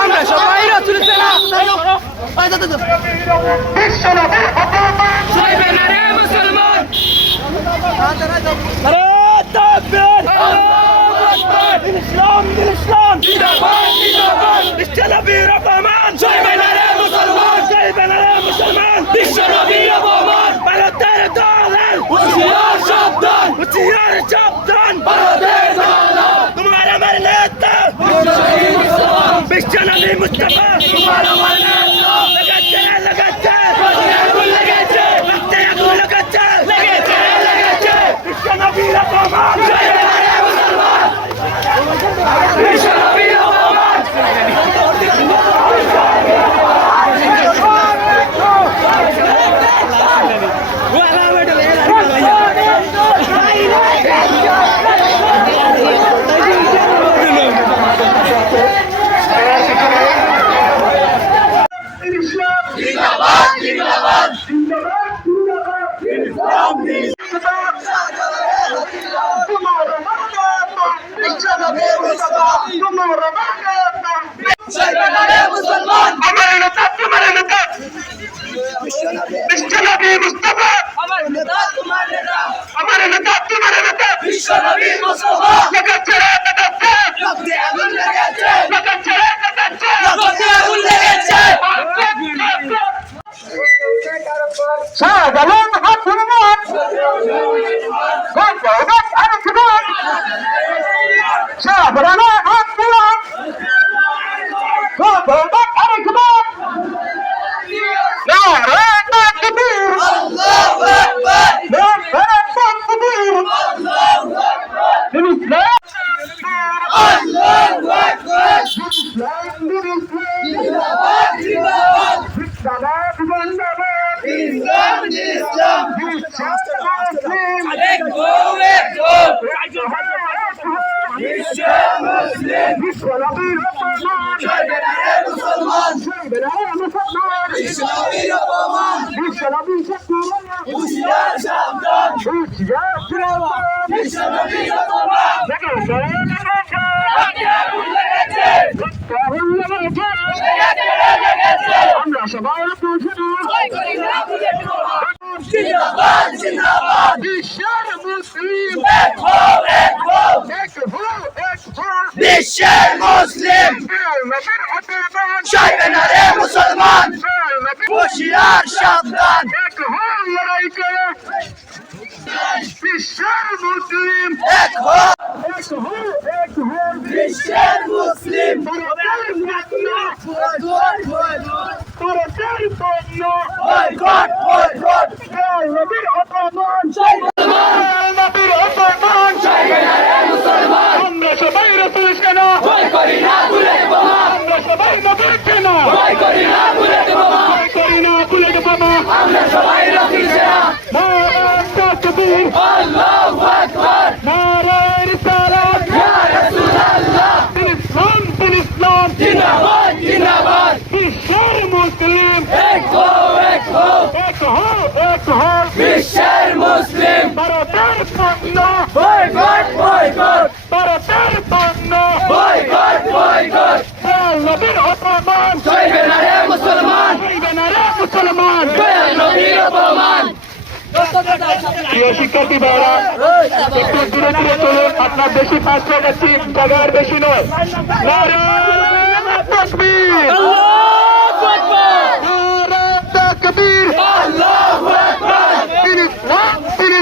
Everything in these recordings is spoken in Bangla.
আমরা সবাই রাসূলের সেনা বিশ্বনবীর অপমান সইবে না রে মুসলমান। নারে তাকবীর, আল্লাহু আকবার, দিন ইসলাম জিন্দাবাদ জিন্দাবাদ। বিশ্বনবীর অপমান সইবে না রে মুসলমান, সইবে না রে মুসলমান। বিশ্বনবীর অপমান ভারতের দলাল, হুঁশিয়ার সাবধান, হুঁশিয়ার সাবধান। ভারতের দলাল তোমার আমার নেতা বিশ্বনবী মুস্তাফা, তোমার আমার নেতা লাগাচ্ছে লাগাচ্ছে আগুন লেগেছে, রক্তে আগুন লাগাচ্ছে লেগেছে লেগেছে। বিশ্বনবীর অপমান সইবে না রে মুসলমান, বিশ্বনবীর অপমান। জিন্দাবাদ জিন্দাবাদ জিন্দাবাদ ইসলাম জিন্দাবাদ। তোমার বিশ্বনবীর মুস্তাফা, তোমার সইবে না রে মুসলমান। আমার নেতা তোমার নেতা বিশ্বনবী মুস্তাফা, আমার নেতা তোমার নেতা, আমার নেতা তোমার নেতা বিশ্বনবী মুস্তাফা। লাগাচ্ছে লাগাচ্ছে রক্তে আগুন লেগেছে, লাগাচ্ছে লাগাচ্ছে রক্তে আগুন লেগেছে। শাহজালাল হাসিনার গর্বত আরেকবার, শাহজালাল হাসিনার গর্বত আরেকবার। নারে তাকবীর, আল্লাহু আকবার, নারে তাকবীর, আল্লাহু আকবার। দিন ইসলাম আল্লাহু আকবার, ইসলাম দিন ইসলাম জিন্দাবাদ জিন্দাবাদ জিন্দাবাদ জিন্দাবাদ। ইসলাম ইসলাম মুসলিম এক গো বিশ্ব মুসলিম। বিশ্বনবীর অপমান সইবে না রে মুসলমান, সইবে না রে মুসলমান। বিশ্বনবীর অপমান, বিশ্বনবীর শত্রুরা হুঁশিয়ার সাবধান, হুঁশিয়ার সাবধান। বিশ্বনবীর অপমান লেগেছে লেগেছে আগুন লেগেছে, আগুন লেগেছে লেগেছে। আমরা সবাই বুঝি জয় করি না বুঝে জিন্দাবাদ জিন্দাবাদ। বিশ্বের মুসলিম এক হো এক হো এক হো এক হো। বিশ্বের মুসলিম নবীর অপমান সইবে না রে মুসলমান, হুঁশিয়ার সাবধান। এক হো লড়াই করে বিশ্বের মুসলিম এক হো এক হো এক হো। বিশ্বের মুসলিম ভারতের পণ্য ভারতের পণ্য বয়কট বয়কট। নবীর অপমান নবীর অপমান সইবে না রে মুসলমান। আমরা সবাই রাসূলের সেনা, ভয় করি না বুলেট বোমা। আমরা সবাই নবীর সেনা, ভয় করি না বুলেট বোমা, ভয় করি না বুলেট বোমা। আমরা সবাই রাসূলের সেনা। নারে তাকবীর, আল্লাহু আকবার, নারে রিসালাত ইয়া রাসূলুল্লাহ। দিন ইসলাম জিন্দাবাদ জিন্দাবাদ। বিশ্বের মুসলিম এক হো এক হো এক হো এক হো। বিশ্বের মুসলিম ভারতের পণ্য বয়কট বয়কট, ভারতের পণ্য বয়কট বয়কট। নবীর অপমান সইবে না রে মুসলমান, সইবে না রে মুসলমান। নবীর অপমান। প্রিয় শিক্ষার্থী ভাইরা, একটু দূরে দূরে চলুন, আপনার বেশি পাশ হয়ে যাচ্ছি, জায়গার বেশি নয়। নারে তাকবীর, আল্লাহু আকবার, নারে তাকবীর, আল্লাহু আকবার। দিন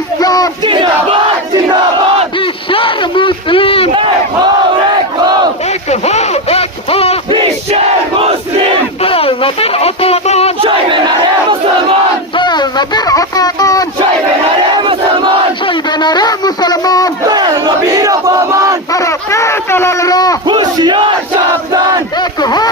ইসলাম জিন্দাবাদ জিন্দাবাদ। বিশ্বের মুসলিম এক হো এক হো এক হো এক হো। বিশ্বের মুসলিম নবীর অপমান সইবে না রে মুসলমান, নবীর অপমান সইবে না রে মুসলমান, সইবে না রে মুসলমান। নবীর অপমান ভারতের দালালরা হুঁশিয়ার সাবধান। এক হো